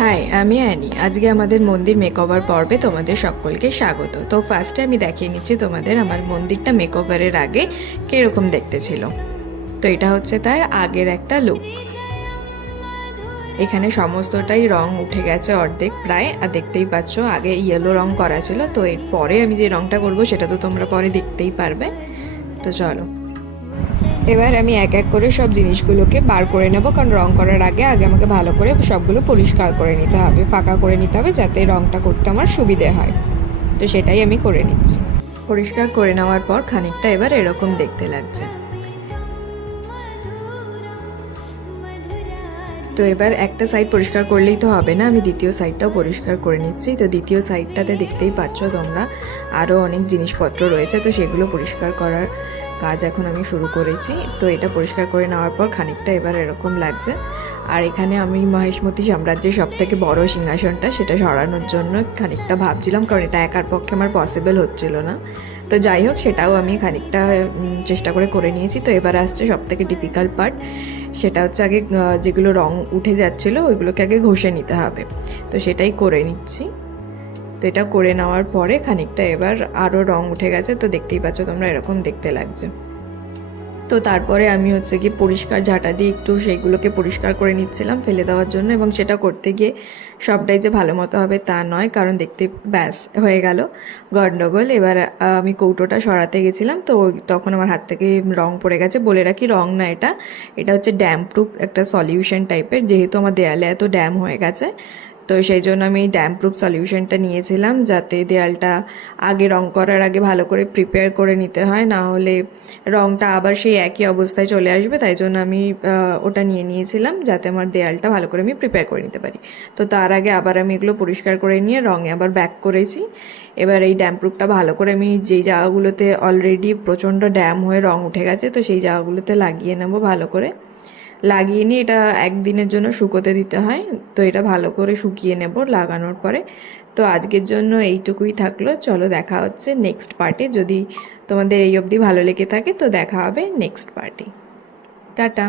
High, আমি Annie. আজকে আমাদের মন্দির মেকওভার পর্বে তোমাদের সকলকে স্বাগত। তো ফার্স্টে আমি দেখিয়ে নিচ্ছি তোমাদের আমার মন্দিরটা মেকওভারের আগে কীরকম দেখতে ছিল। তো এটা হচ্ছে তার আগের একটা লুক। এখানে সমস্তটাই রং উঠে গেছে অর্ধেক প্রায়, আর দেখতেই পাচ্ছ আগে ইয়েলো রং করা ছিল। তো এরপরে আমি যে রংটা করবো সেটা তো তোমরা পরে দেখতেই পারবে। তো চলো, এবার আমি এক এক করে সব জিনিসগুলোকে বার করে নেব, কারণ রং করার আগে আমাকে ভালো করে সবগুলো পরিষ্কার করে নিতে হবে, ফাঁকা করে নিতে হবে, যাতে রংটা করতে আমার সুবিধে হয়। তো সেটাই আমি করে নিচ্ছি। পরিষ্কার করে নেওয়ার পর খানিকটা এবার এরকম দেখতে লাগছে। তো এবার একটা সাইড পরিষ্কার করলেই তো হবে না, আমি দ্বিতীয় সাইডটাও পরিষ্কার করে নিচ্ছি। তো দ্বিতীয় সাইডটাতে দেখতেই পাচ্ছ তোমরা আরও অনেক জিনিসপত্র রয়েছে, তো সেগুলো পরিষ্কার করার কাজ এখন আমি শুরু করেছি। তো এটা পরিষ্কার করে নেওয়ার পর খানিকটা এবার এরকম লাগছে। আর এখানে আমি মহেশমতি সাম্রাজ্যের সবথেকে বড় সিংহাসনটা সেটা সরানোর জন্য খানিকটা ভাবছিলাম, কারণ এটা একার পক্ষে আমার পসিবল হচ্ছিল না। তো যাই হোক, সেটাও আমি খানিকটা চেষ্টা করে নিয়েছি। তো এবার আসছে সবথেকে ডিফিকাল্ট পার্ট, সেটা হচ্ছে আগে যেগুলো রং উঠে যাচ্ছিলো ওইগুলোকে আগে ঘষে নিতে হবে। তো সেটাই করে নিচ্ছি। তো এটা করে নেওয়ার পরে খানিকটা এবার আরও রং উঠে গেছে, তো দেখতেই পাচ্ছ তোমরা এরকম দেখতে লাগছে। তো তারপরে আমি হচ্ছে কি পরিষ্কার ঝাঁটা দিয়ে একটু সেইগুলোকে পরিষ্কার করে নিচ্ছিলাম ফেলে দেওয়ার জন্য, এবং সেটা করতে গিয়ে সবটাই যে ভালো মতো হবে তা নয়, কারণ দেখতে ব্যাস হয়ে গেল গন্ডগোল। এবার আমি কৌটোটা সরাতে গেছিলাম, তো তখন আমার হাত থেকে রং পড়ে গেছে। বলে রাখি, রং না, এটা হচ্ছে ড্যাম প্রুফ একটা সলিউশন টাইপের, যেহেতু আমার দেয়ালে এত ড্যাম হয়ে গেছে। তো সেই জন্য আমি ড্যাম প্রুফ সলিউশনটা নিয়েছিলাম, যাতে দেয়ালটা আগে রং করার আগে ভালো করে প্রিপেয়ার করে নিতে হয়, না হলে রংটা আবার সেই একই অবস্থায় চলে আসবে। তাই জন্য আমি ওটা নিয়েছিলাম, যাতে আমার দেয়ালটা ভালো করে আমি প্রিপেয়ার করে নিতে পারি। তো তার আগে আবার আমি এগুলো পরিষ্কার করে নিয়ে রঙে আবার ব্যাক করেছি। এবার এই ড্যাম প্রুফটা ভালো করে আমি যেই জায়গাগুলোতে অলরেডি প্রচণ্ড ড্যাম হয়ে রং উঠে গেছে, তো সেই জায়গাগুলোতে লাগিয়ে নেব। ভালো করে লাগিয়ে নিয়ে এটা একদিনের জন্য শুকোতে দিতে হয়। তো এটা ভালো করে শুকিয়ে নেব লাগানোর পরে। তো আজকের জন্য এইটুকুই থাকলো। চলো, দেখা হচ্ছে নেক্সট পার্টে। যদি তোমাদের এই অবধি ভালো লেগে থাকে তো দেখা হবে নেক্সট পার্টে। টাটা।